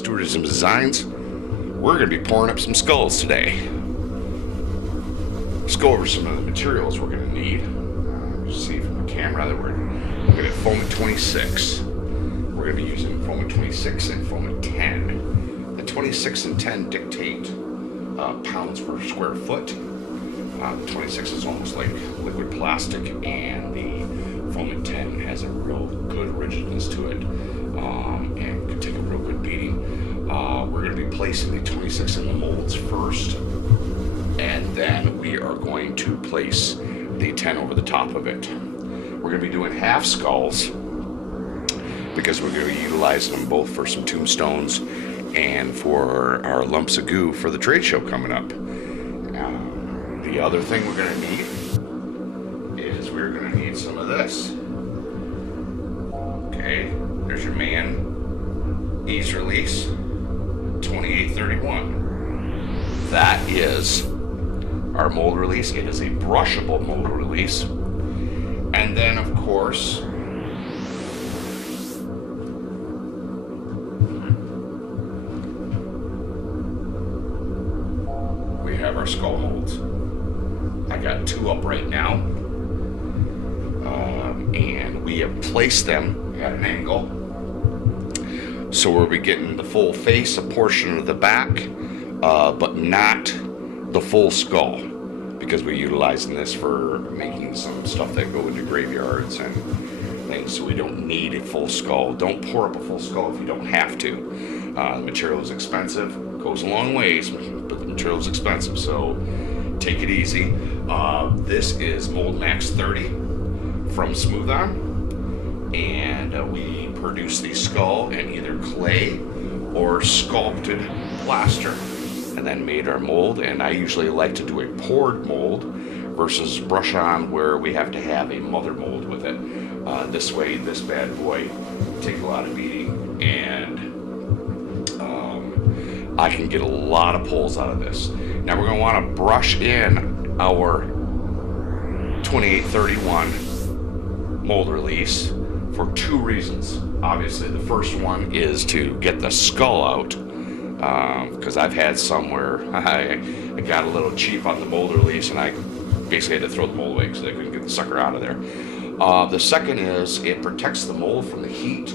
STUARTIZM Designs. We're going to be pouring up some skulls today. Let's go over some of the materials we're going to need. See from the camera that we're looking at foam at 26. We're going to be using foam at 26 and foam at 10. The 26 and 10 dictate pounds per square foot. The 26 is almost like liquid plastic, and the foam at 10 has a real good rigidness to it, and can take a real good beating. We're going to be placing the 26 in the molds first, and then we are going to place the 10 over the top of it. We're going to be doing half skulls because we're going to be utilizing them both for some tombstones and for our lumps of goo for the trade show coming up. The other thing we're going to need is we're going to need some of this. Okay, there's your man ease release 2831. That is our mold release. It is a brushable mold release. And then, of course, we have our skull molds. I got 2 up right now, and we have placed them at an angle, so we'll be getting the full face, a portion of the back, but not the full skull, because we're utilizing this for making some stuff that go into graveyards and things, so we don't need a full skull. Don't pour up a full skull if you don't have to. The material is expensive, goes a long ways, but the material is expensive, so take it easy. This is Mold Max 30 from Smooth On, and we produce the skull in either clay or sculpted plaster, and then made our mold. And I usually like to do a poured mold versus brush on, where we have to have a mother mold with it. This way, this bad boy take a lot of beating, and I can get a lot of pulls out of this. Now we're going to want to brush in our 2831 mold release for 2 reasons. Obviously, the first one is to get the skull out, because I've had some where I got a little cheap on the mold release, and I basically had to throw the mold away because I couldn't get the sucker out of there. The second is it protects the mold from the heat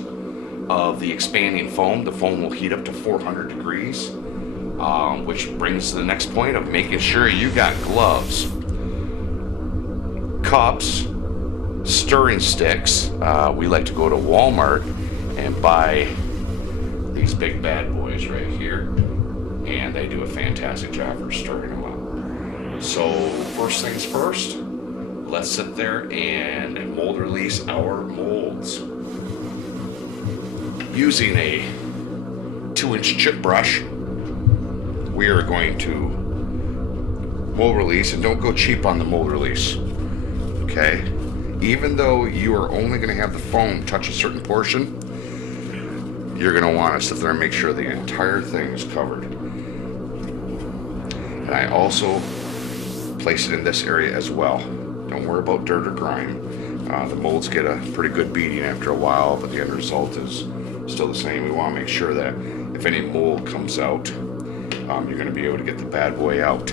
of the expanding foam. The foam will heat up to 400 degrees, which brings to the next point of making sure you got gloves, cups, stirring sticks. We like to go to Walmart and buy these big bad boys right here, and they do a fantastic job for stirring them up. So first things first, let's sit there and mold release our molds. Using a 2-inch chip brush, we are going to mold release, and don't go cheap on the mold release, okay? Even though you are only going to have the foam touch a certain portion, you're going to want to sit there and make sure the entire thing is covered. And I also place it in this area as well. Don't worry about dirt or grime. The molds get a pretty good beating after a while, but the end result is still the same. We want to make sure that if any mold comes out, you're going to be able to get the bad boy out.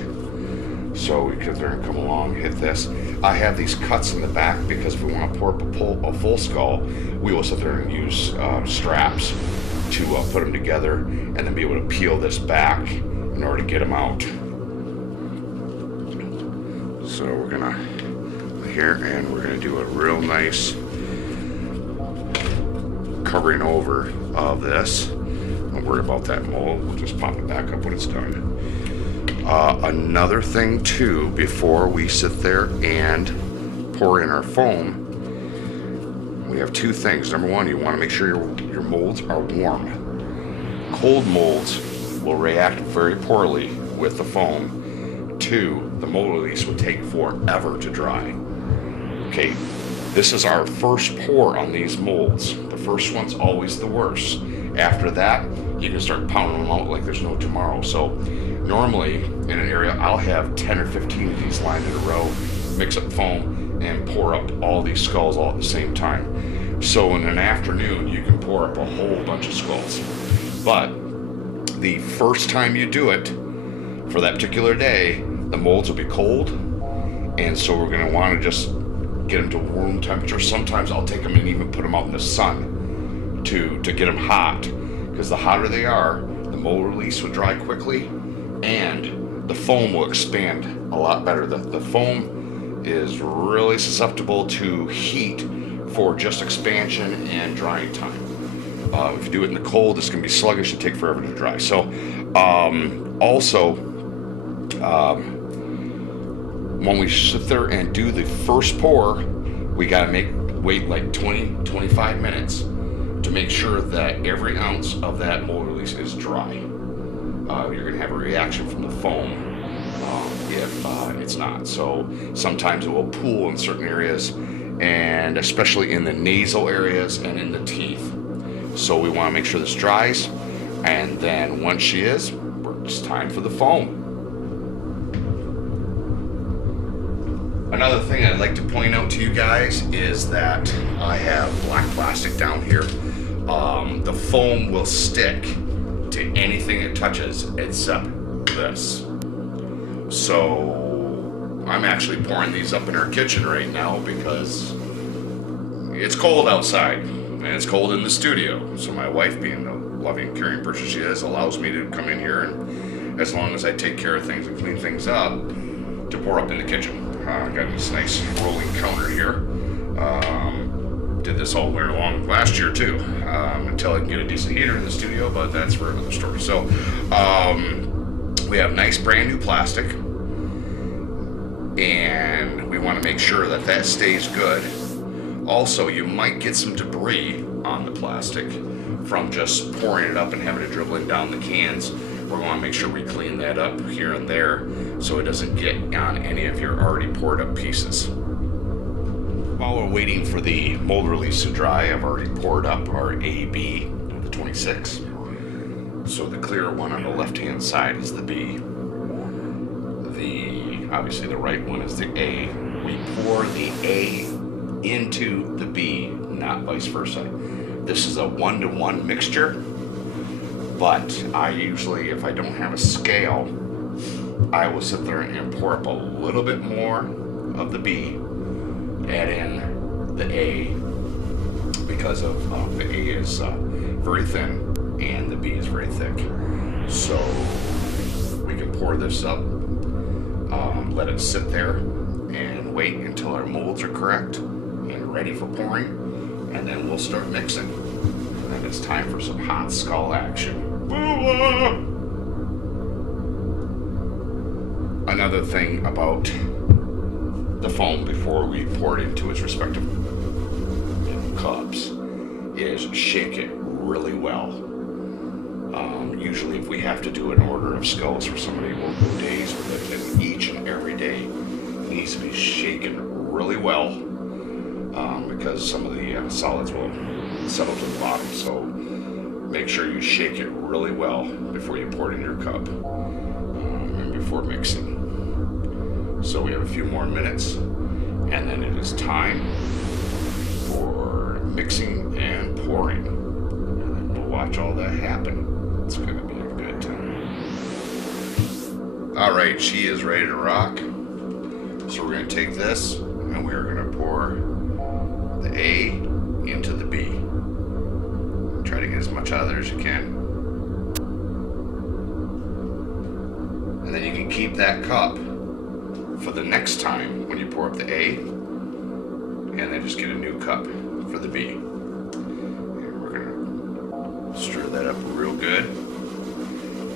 So we can there and come along, hit this. I have these cuts in the back because if we want to pour up a full skull, we will sit there and use straps to put them together, and then be able to peel this back in order to get them out. So we're gonna here, and we're gonna do a real nice covering over of this. Don't worry about that mold, we'll just pop it back up when it's done. Another thing too, before we sit there and pour in our foam, we have 2 things. Number 1, you want to make sure your molds are warm. Cold molds will react very poorly with the foam. 2, the mold release would take forever to dry. Okay, this is our first pour on these molds. The first one's always the worst. After that, you can start pounding them out like there's no tomorrow. So normally in an area, I'll have 10 or 15 of these lined in a row, mix up foam, and pour up all these skulls all at the same time. So in an afternoon, you can pour up a whole bunch of skulls. But the first time you do it for that particular day, the molds will be cold, and so we're going to want to just get them to room temperature. Sometimes I'll take them and even put them out in the sun to get them hot, because the hotter they are, the mold release will dry quickly and the foam will expand a lot better. The foam is really susceptible to heat for just expansion and drying time. If you do it in the cold, it's going to be sluggish and take forever to dry. So when we sit there and do the first pour, we got to wait like 20-25 minutes to make sure that every ounce of that mold release is dry. You're going to have a reaction from the foam if it's not. So sometimes it will pool in certain areas, and especially in the nasal areas and in the teeth. So we want to make sure this dries, and then once she is, it's time for the foam. Another thing I'd like to point out to you guys is that I have black plastic down here. The foam will stick to anything it touches except this. So I'm actually pouring these up in our kitchen right now because it's cold outside and it's cold in the studio. So my wife, being the loving, caring person she is, allows me to come in here, and as long as I take care of things and clean things up, to pour up in the kitchen. I got this nice rolling counter here. Did this all winter long last year too, until I can get a decent heater in the studio, but that's for another story. So we have nice brand new plastic, and we want to make sure that that stays good. Also, you might get some debris on the plastic from just pouring it up and having it dribbling down the cans. We're going to make sure we clean that up here and there so it doesn't get on any of your already poured up pieces. While we're waiting for the mold release to dry, I've already poured up our AB, the 26. So the clear one on the left-hand side is the B. Obviously the right one is the A. We pour the A into the B, not vice versa. This is a 1-to-1 mixture, but I usually, if I don't have a scale, I will sit there and pour up a little bit more of the B, add in the A, because of the A is very thin and the B is very thick. So we can pour this up, let it sit there, and wait until our molds are correct and ready for pouring, and then we'll start mixing. And then it's time for some hot skull action. Another thing about the foam before we pour it into its respective cups is shake it really well. Usually if we have to do an order of skulls for somebody, we'll go days with it, and each and every day needs to be shaken really well, because some of the solids will settle to the bottom. So make sure you shake it really well before you pour it in your cup, and before mixing. So we have a few more minutes, and then it is time for mixing and pouring. And then we'll watch all that happen. It's going to be a good time. All right, she is ready to rock. So we're going to take this, and we're going to pour the A into the B. Try to get as much out of there as you can. And then you can keep that cup for the next time when you pour up the A, and then just get a new cup for the B. And we're going to stir that up real good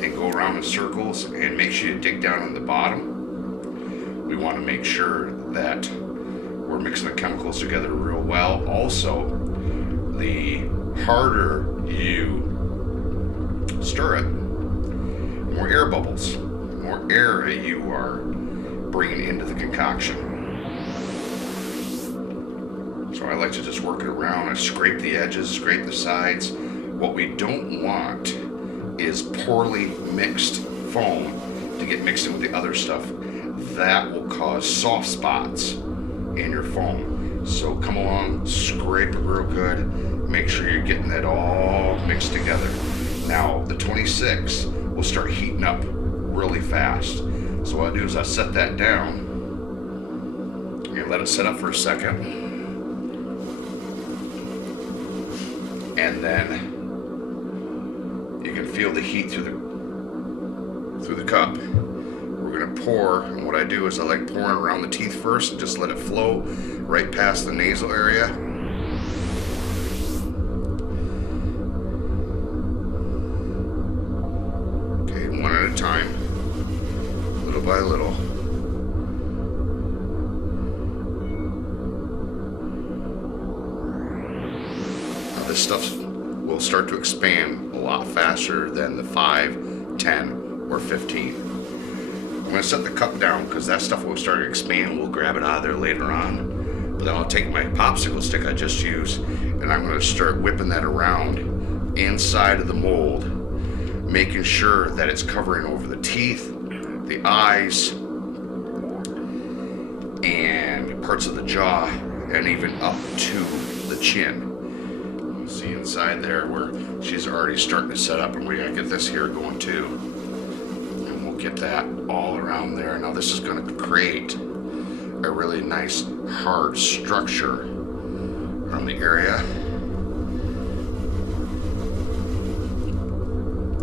and go around in circles, and make sure you dig down on the bottom. We want to make sure that we're mixing the chemicals together real well. Also, the harder you stir it, more air bubbles, more air you are bringing into the concoction. So I like to just work it around. I scrape the edges, scrape the sides. What we don't want is poorly mixed foam to get mixed in with the other stuff. That will cause soft spots in your foam. So come along, scrape it real good, make sure you're getting that all mixed together. Now the 26 will start heating up really fast. So what I do is I set that down and let it set up for a second. And then you can feel the heat through the cup. We're gonna pour, and what I do is I like pouring around the teeth first and just let it flow right past the nasal area. Okay, one at a time, little by little. Now this stuff will start to expand a lot faster than the 5, 10, or 15. I'm going to set the cup down because that stuff will start to expand. We'll grab it out of there later on. But then I'll take my popsicle stick I just used and I'm going to start whipping that around inside of the mold, making sure that it's covering over the teeth, the eyes, and parts of the jaw, and even up to the chin. See inside there where she's already starting to set up, and we gotta get this here going too. And we'll get that all around there. Now this is gonna create a really nice hard structure on the area.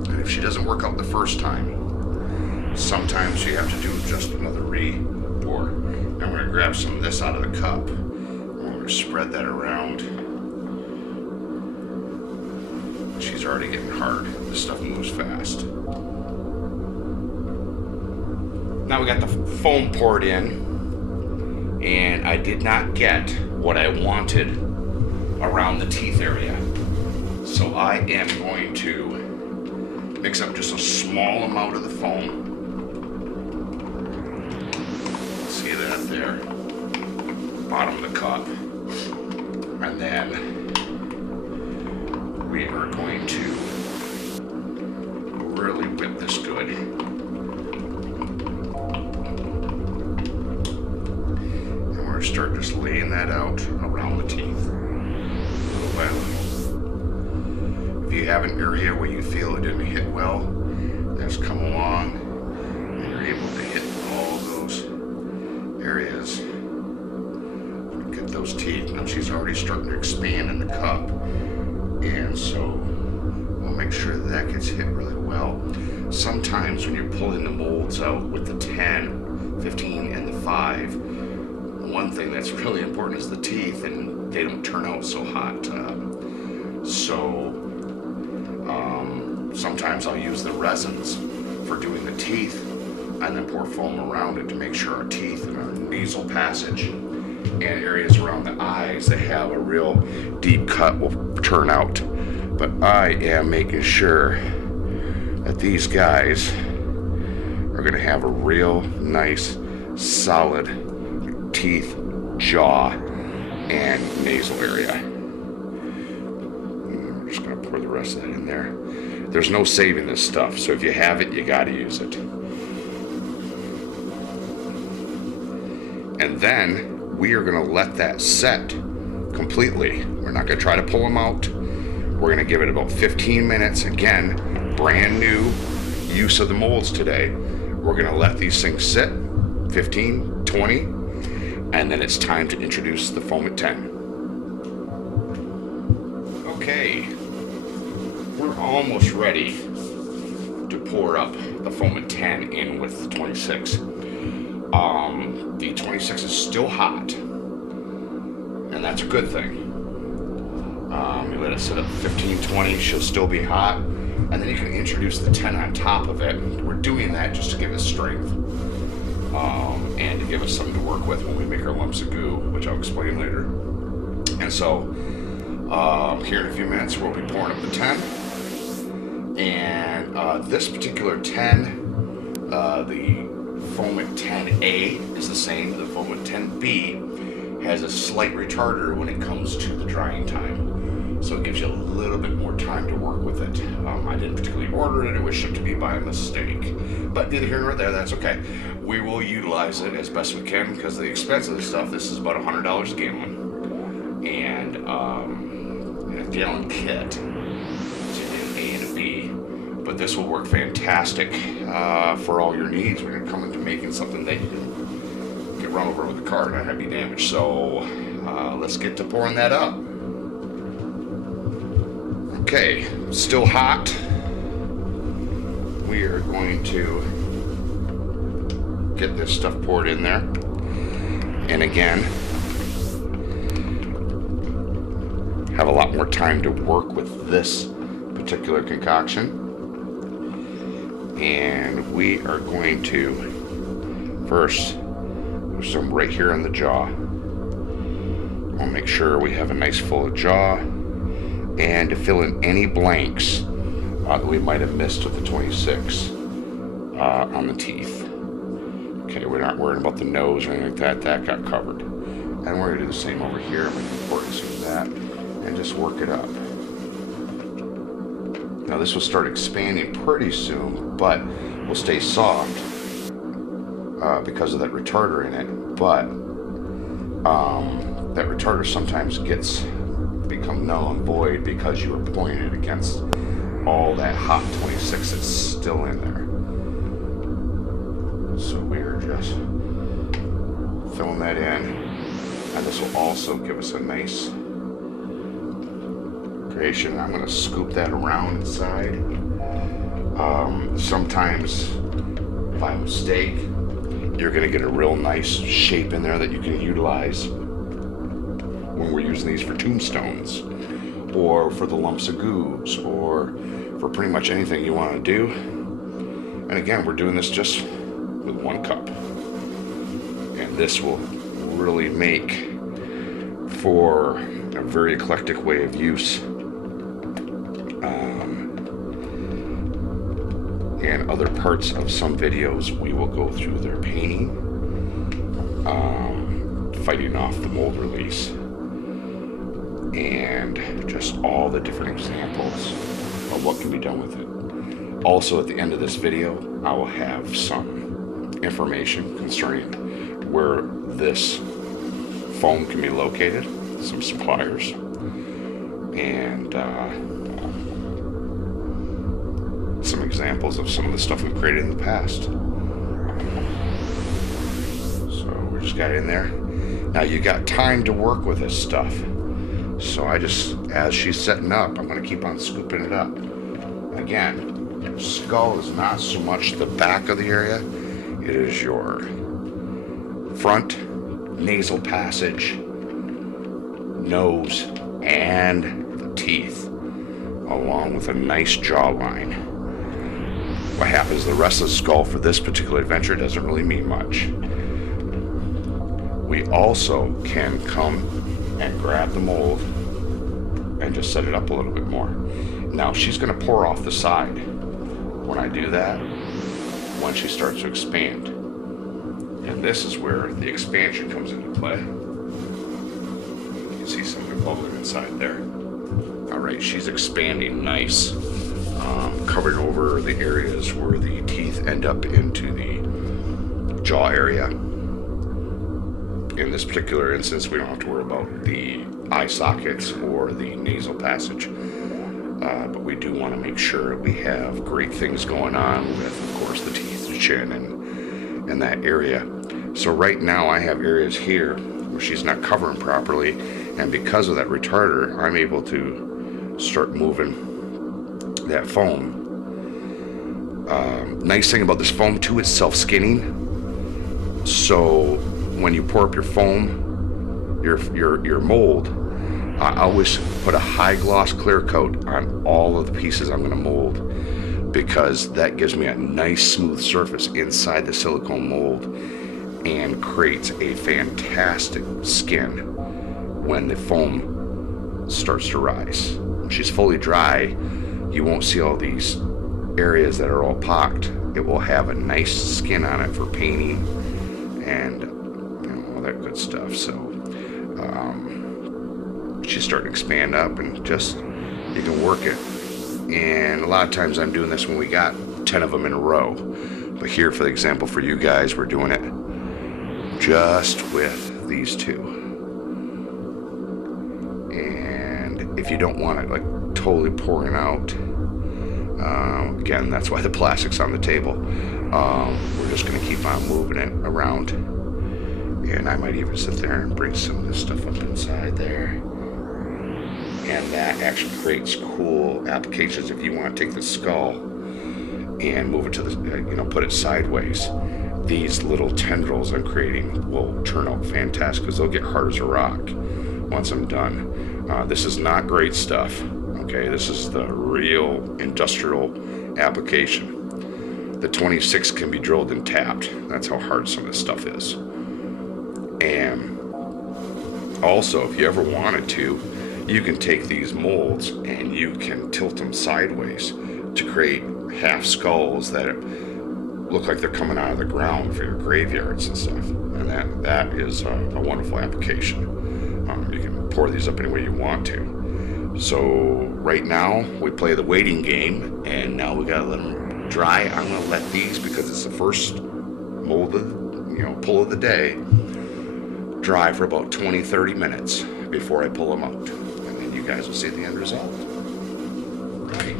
And if she doesn't work out the first time, sometimes you have to do just another re-pour. I'm gonna grab some of this out of the cup. I'm gonna spread that around. She's already getting hard. This stuff moves fast. Now we got the foam poured in, and I did not get what I wanted around the teeth area. So I am going to mix up just a small amount of the foam. See that there? Bottom of the cup. And then we are going to really whip this good. And we're going to start just laying that out around the teeth. Little by little. If you have an area where you feel it didn't hit well, just come along and you're able to hit all those areas. Get those teeth. Now she's already starting to expand in the cup. And so we'll make sure that gets hit really well. Sometimes when you're pulling the molds out with the 10, 15, and the 5, one thing that's really important is the teeth, and they don't turn out so hot. Sometimes I'll use the resins for doing the teeth and then pour foam around it to make sure our teeth and our nasal passage and areas around the eyes that have a real deep cut will turn out. But I am making sure that these guys are going to have a real nice solid teeth, jaw, and nasal area. I'm just going to pour the rest of that in there. There's no saving this stuff, so if you have it, you got to use it. And then we are going to let that set completely. We're not going to try to pull them out. We're going to give it about 15 minutes. Again, brand new use of the molds today. We're going to let these things sit 15, 20, and then it's time to introduce the foam at 10. Okay, we're almost ready to pour up the foam at 10 in with the 26. The 26 is still hot, and that's a good thing. You let it sit up 15, 20, she'll still be hot, and then you can introduce the 10 on top of it. We're doing that just to give it strength, and to give us something to work with when we make our lumps of goo, which I'll explain later. And so, here in a few minutes, we'll be pouring up the 10, and this particular 10, the foam at 10A is the same. The foam at 10B has a slight retarder when it comes to the drying time. So it gives you a little bit more time to work with it. I didn't particularly order it. It was shipped to me by mistake. But neither here nor there, that's okay. We will utilize it as best we can because the expense of this stuff, this is about $100 a gallon. And in a gallon kit, it's an A and a B. But this will work fantastic for all your needs when you're coming to making something that you can get run over with a car and not have any damage. So let's get to pouring that up. Okay, still hot. We are going to get this stuff poured in there. And again, have a lot more time to work with this particular concoction. And we are going to first do some right here on the jaw. We'll make sure we have a nice full jaw, and to fill in any blanks that we might have missed with the 26 on the teeth. Okay, we're not worried about the nose or anything like that. That got covered. And we're going to do the same over here. I'm going to pour some of that and just work it up. Now this will start expanding pretty soon, but will stay soft because of that retarder in it. But that retarder sometimes become null and void because you were pouring it against all that hot 26 that's still in there. So we are just filling that in, and this will also give us a nice creation. I'm going to scoop that around inside. Sometimes by mistake you're going to get a real nice shape in there that you can utilize when we're using these for tombstones, or for the lumps of goobs, or for pretty much anything you want to do. And again, we're doing this just with 1 cup, and this will really make for a very eclectic way of use. And other parts of some videos we will go through their painting, fighting off the mold release, and just all the different examples of what can be done with it. Also, at the end of this video, I will have some information concerning where this foam can be located, some suppliers, and some examples of some of the stuff we've created in the past. So we just got it in there. Now you got time to work with this stuff. So I just, as she's setting up, I'm going to keep on scooping it up. Again, skull is not so much the back of the area, it is your front, nasal passage, nose, and the teeth, along with a nice jawline. What happens, the rest of the skull for this particular adventure doesn't really mean much. We also can come and grab the mold and just set it up a little bit more. Now she's going to pour off the side. When I do that, when she starts to expand, and this is where the expansion comes into play. You can see some of the bubbling inside there. All right, she's expanding nice, covering over the areas where the teeth end up into the jaw area. In this particular instance, we don't have to worry about the eye sockets or the nasal passage, but we do want to make sure we have great things going on with, of course, the teeth, the chin, and that area. So right now I have areas here where she's not covering properly, and because of that retarder, I'm able to start moving that foam. Nice thing about this foam too, it's self-skinning. So when you pour up your foam, your mold, I always put a high gloss clear coat on all of the pieces I'm going to mold, because that gives me a nice smooth surface inside the silicone mold and creates a fantastic skin when the foam starts to rise. When she's fully dry, you won't see all these areas that are all pocked. It will have a nice skin on it for painting and all that good stuff. So she's starting to expand up, and just you can work it. And a lot of times I'm doing this when we got 10 of them in a row, but here, for the example for you guys, we're doing it just with these two. And if you don't want it like totally pouring out, Again, that's why the plastic's on the table. We're just going to keep on moving it around. And I might even sit there and bring some of this stuff up inside there. And that actually creates cool applications if you want to take the skull and move it to the, put it sideways. These little tendrils I'm creating will turn out fantastic because they'll get hard as a rock once I'm done. This is not great stuff. Okay, this is the real industrial application. The 26 can be drilled and tapped. That's how hard some of this stuff is. And also, if you ever wanted to, you can take these molds and you can tilt them sideways to create half skulls that look like they're coming out of the ground for your graveyards and stuff. And that is a wonderful application. You can pour these up any way you want to. So right now we play the waiting game, and now we gotta let them dry. I'm gonna let these, because it's the first mold of, pull of the day, dry for about 20-30 minutes before I pull them out, and then you guys will see the end result. Right.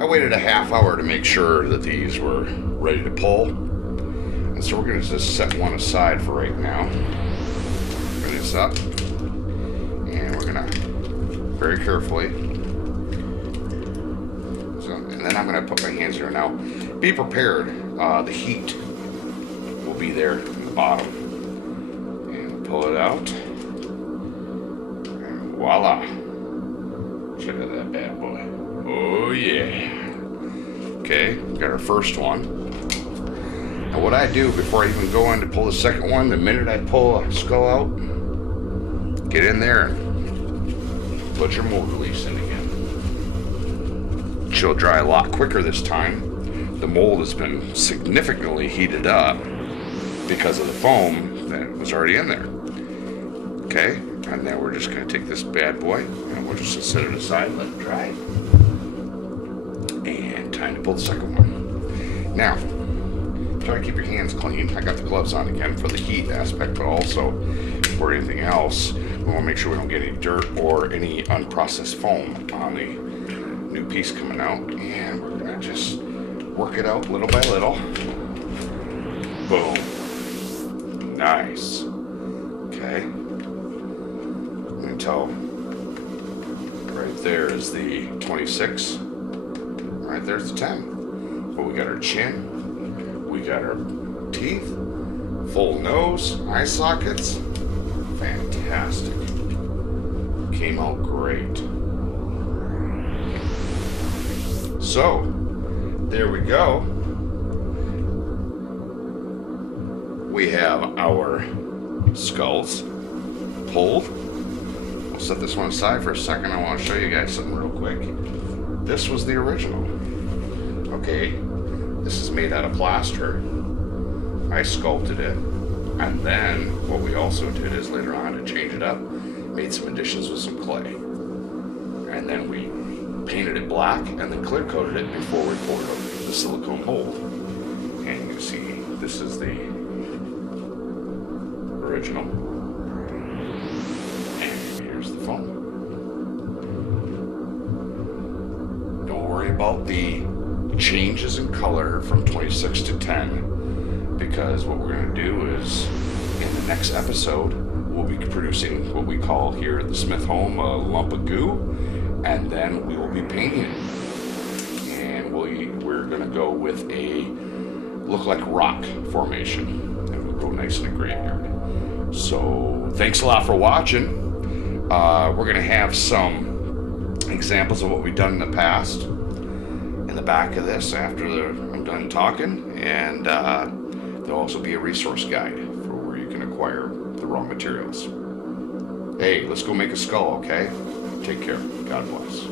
I waited a half hour to make sure that these were ready to pull, and so we're going to just set one aside for right now. Bring this up, and we're going to very carefully, and then I'm going to put my hands here. Now be prepared, the heat will be there in the bottom, and pull it out, and voila, check out that bad boy. Oh yeah. Okay, got our first one. Now what I do before I even go in to pull the second one, the minute I pull a skull out, get in there and put your mold release in again. She'll dry a lot quicker this time. The mold has been significantly heated up because of the foam that was already in there. Okay, and then we're just going to take this bad boy and we'll just set it aside and let it dry. And time to pull the second one. Now, try to keep your hands clean. I got the gloves on again for the heat aspect, but also for anything else. We want to make sure we don't get any dirt or any unprocessed foam on the new piece coming out. And we're going to just work it out little by little. Boom. Nice. Okay. You can tell right there is the 26. Right there's the 10. But we got our chin, we got our teeth, full nose, eye sockets. Fantastic. Came out great. So, there we go. We have our skulls pulled. We'll set this one aside for a second. I want to show you guys something real quick. This was the original. Okay, this is made out of plaster. I sculpted it, and then what we also did is later on to change it up, made some additions with some clay, and then we painted it black and then clear coated it before we poured it over the silicone mold. And you can see this is the original, and here's the foam. Don't worry about the changes in color from 26 to 10, because what we're going to do is in the next episode we'll be producing what we call here at the Smith home a lump of goo, and then we will be painting it, and we're going to go with a look like rock formation, and we'll go nice in the graveyard. So thanks a lot for watching. We're going to have some examples of what we've done in the past in the back of this after I'm done talking, and there'll also be a resource guide for where you can acquire the raw materials. Hey, let's go make a skull, okay? Take care. God bless.